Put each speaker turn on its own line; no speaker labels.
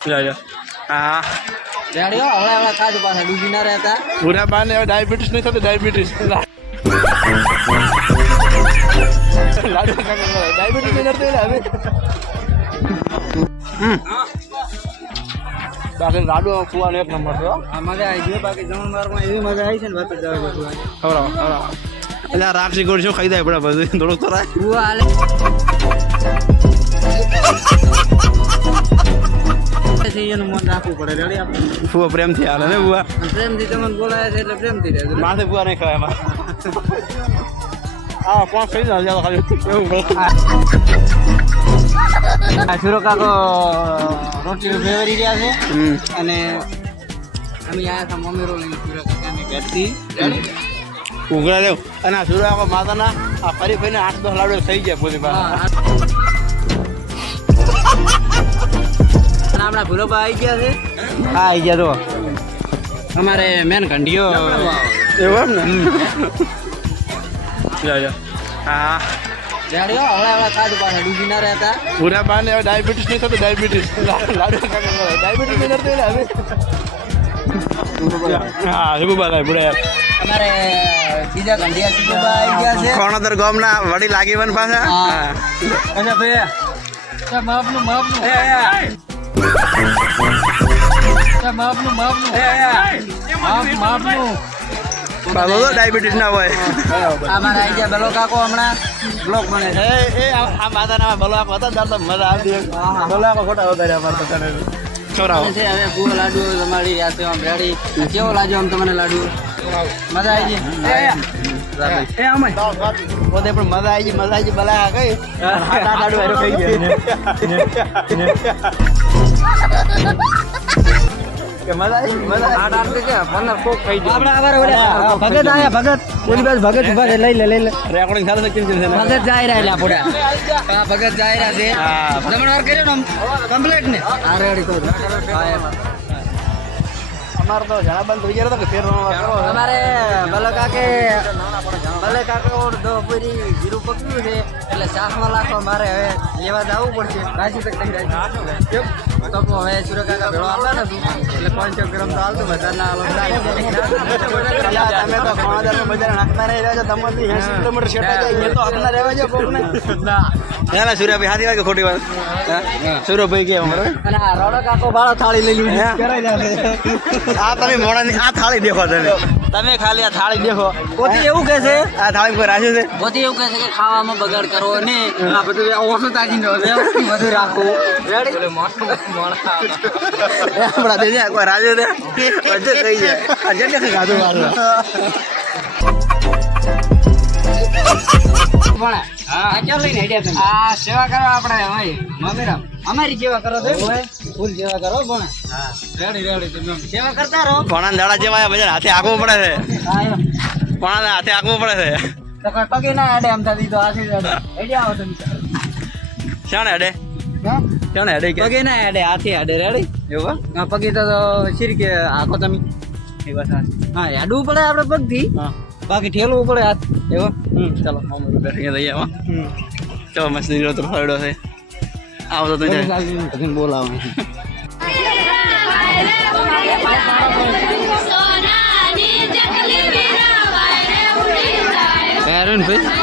જા જા હા.
રેડી હો હવળા હવળા ખાજો ડૂબી ના રહેતા.
પૂરા બાને હવે ડાયાબિટીસ નહીં થતો ડાયાબિટીસ લાડુ ડાયાબિટીસ નહીં થતું હવે. બાકી લાડુ ખુવાનો એક નંબર છે
મજા આવી ગઈ બાકી જમણવારમાં એવી મજા આવી છે ને વાત જવા
ખવડાવો ખવડાવો એટલે આ રાખસી ગોળ શું ખાઈ જાય પડે બધું? થોડુંક તો રાખ.
કુવા હાલે પછી એનું મન રાખવું પડે. રેડી આપણે?
ફુવા પ્રેમથી હાલે ને બુવા
પ્રેમથી તમને બોલાય છે એટલે પ્રેમથી રહે
માથે બુવા નહીં ખાય એમાં. હા કોણ ખાઈ જાય ખાલી એવું
સુરો કાકો રોટી ફેવરી ગયા છે. અને અમે આયા હતા મમ્મી રોલ સુરો કાકાની ઘરથી.
ઉઘરા દેવ અને આ સુરા માતાના આ ફરી ફરીને આઠ દસ લાડુ થઈ ગયા પોતે
આપણા ભૂલોબા આવી ગયા છે? હા આવી ગયા તો અમારે મેન ઘંટીઓ.
એવું એમ ને? જા જા. હા.
પાછા ના
પૂરા બાને હવે ડાયાબિટીસ નહીં થતું ડાયાબિટીસ લાડુ ડાયાબિટીસ નહીં થતું હવે. હા શું બધા પૂરા યાર.
છે.
કોણોદર ગામના વડી લાગીવન પાછા?
અચ્છા ભાઈ. માપનું માપનું. માપનું માપનું. માપનું.
બાબો તો ડાયાબિટીસ ના હોય.
અમારે આવી ગયા બેલો કાકો હમણાં. બ્લોક બને છે.
એ એ આ માતાના હતા ત્યારે તો મજા આવતી બલોક ખોટા વધારે અમારે તો
છે હવે પૂરો લાડુ તમારી રહ્યા આમ રેડી. કેવો લાગ્યો આમ તમને લાડુ? મજા આવી ગઈ?
એ અમે. પોતે પણ મજા આવી ગઈ મજા આવી ગઈ બલા કઈ હાથ હાથ આડું ખાઈ ગયા. કે
ભગત આયા ભગત. ઓલી બાજુ ભગત ઊભા છે. લઈ લે લઈ લે.
રેકોર્ડિંગ છે
ભગત જાય રહ્યા એટલે હા ભગત જાય રહ્યા છે. જમણવાર કર્યો ને કમ્પ્લીટ ને? હા રેડી કરો હા
અમારે તો જણા બંધ થઈ ગયા કે ફેર
અમારે બલકા કાકે ભલે કાકે ઓર દો પૂરી જીરું પકડ્યું છે એટલે શાકમાં લાખો મારે હવે લેવા જવું પડશે. રાજી તક થઈ કેમ? તો હવે સુરત કાકા ભેળો આવતા નથી એટલે પાંચસો ગ્રામ તો આવતું બધાના
તમે તો ખાણાદાર બજાર નાખતા નહીં રહ્યા છો તમારથી 80 કિલોમીટર શેટા જાય. એ તો હકના રહેવા જો કોક ને ના સૂર્યાભાઈ હાથી વાગે ખોટી વાત. સૂર્યભાઈ કે અમારે.
અને આ રોડો કાકો ભાળો થાળી લઈ લીધી
આ તમે મોડા આ થાળી દેખો તમે. તમે ખાલી આ થાળી દેખો.
પોતે એવું કહે છે
આ થાળી કોઈ રાખ્યું છે.
પોતે એવું કહે છે કે ખાવામાં બગાડ કરો ને આ બધું ઓછું તાજી બધું રાખો. રેડી
આપણા દેજે કોઈ રાજ્યો દે બધું થઈ જાય. આ જેને ખાધું વાળું
પણ આ ક્યાં લઈને હેડ્યા તમે. આ સેવા કરો આપણે હોય. અમારી સેવા કરો તો ફૂલ સેવા કરો પણ રેડી રેડી તમે સેવા કરતા રહો.
પોણા દાડા જેવા બજાર હાથે આંકવું પડે છે.
હા
હાથે આંકવું પડે છે.
તો કોઈ પગે ના અડે આમ થતી તો હાથી અડે આવો તમે.
શાણે હેડે? શાણે હેડે
પગે ના અડે હાથી અડે રેડી?
એવું
પગે તો શીર કે આખો તમે.
એ વાત
હા હેડવું પડે આપણે પગથી.
હા.
બાકી ઠેલવું પડે હાથ.
એવો? હમ. ચાલો. બેઠી જઈએ એમાં ચલો મસ્ત નીકળ્યો તો ફરડો છે. આવો તો
બોલાવો.
બોલાવે
હેરણ ભાઈ?